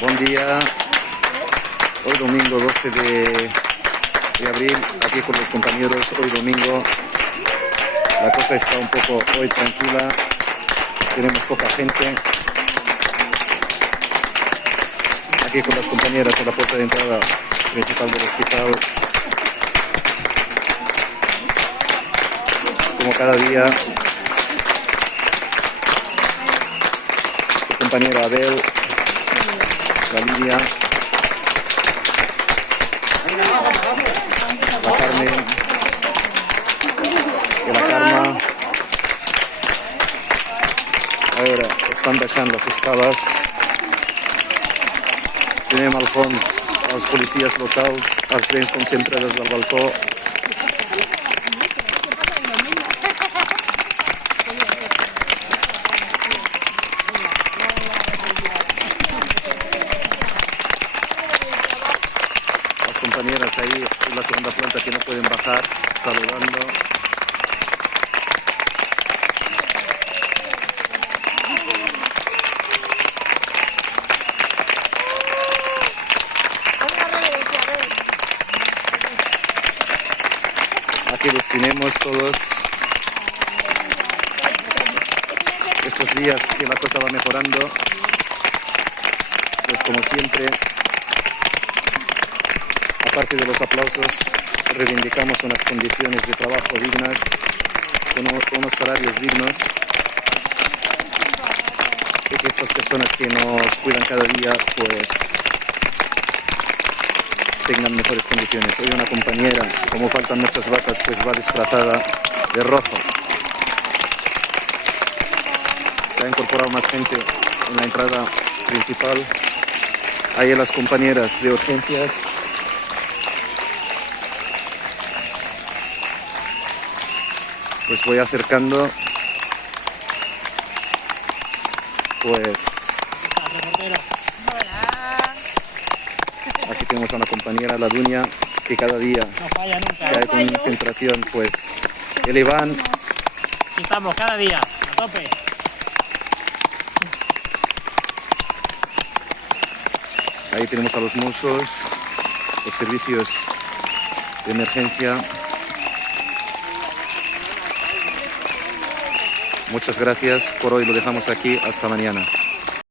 Buen día. Hoy domingo 12 de abril, aquí con los compañeros. Hoy domingo la cosa está un poco hoy tranquila. Tenemos poca gente. Aquí con las compañeras a la puerta de entrada principal del hospital. Como cada día, su compañera Abel, la Lidia, la Carmen y la Carma. Ahora estan baixant les escales. Tenim al fons els policies locals, els veïns com sempre des del balcó. Las compañeras ahí en la segunda planta que no pueden bajar, saludando. Aquí los tenemos todos. Estos días que la cosa va mejorando, pues como siempre, aparte de los aplausos, reivindicamos unas condiciones de trabajo dignas, unos salarios dignos, y que estas personas que nos cuidan cada día, pues tengan mejores condiciones. Hoy una compañera, como faltan muchas vacas, pues va disfrazada de rojo. Se ha incorporado más gente en la entrada principal. Ahí las compañeras de urgencias. Pues voy acercando. Pues aquí tenemos a una compañera, la Dunia, que cada día cae con una concentración, pues el Iván. Aquí estamos cada día, a tope. Ahí tenemos a los mozos, los servicios de emergencia. Muchas gracias, por hoy lo dejamos aquí, hasta mañana.